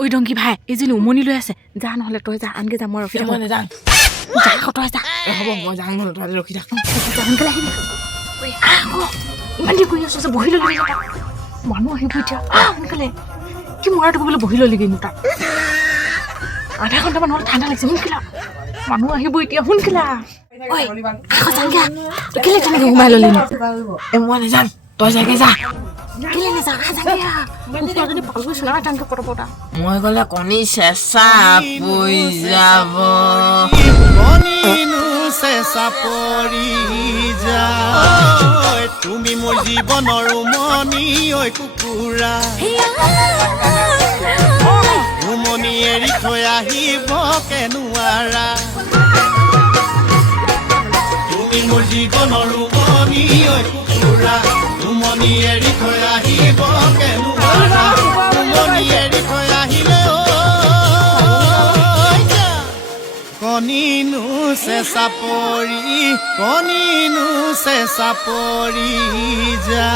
ঐ ডংকি ভাই এজনী উমনি লৈ আছে যা নহলে তই যা আনকে যা মই ৰখি থাকো মই নেযাং যা তই যা হ'ব মই যাং নহ'লে তহঁতে ৰখি থাক সোনকালে আহিবি ঐ ইমান দেৰি কৰি আছো যে বহি ললি মানুহ আহিব এতিয়া সোনকালে কি মৰাটো বোলে বহি ললিগৈনো তাত আধা ঘণ্টামান হ'ল ঠাণ্ডা লাগিছে সোনকালে মানুহ আহিব এতিয়া সোনকালে ঐ যাংগে তই কেলে তেনেকে সোমাই ললি মই নেযাং তই যাগে যা কেলে নেযা যাংগে যদি পাল গৈছো না টানকে পটা মই গ'লে কণী চেঁচা পৰি যাব কণীনো চেঁচা পৰি যায় তুমি মোৰ জীৱনৰ উমনি ঐ কুকুৰা উমনি এৰি থৈ আহিব কেনুৱাৰা তুমি মোৰ জীৱনৰ উমনি ঐ কুকুৰা উমনি এৰি থৈ আহিব কেনুৱাৰা উমনি এৰি থৈ আহিলে কণীনো চেঁচা পৰি যা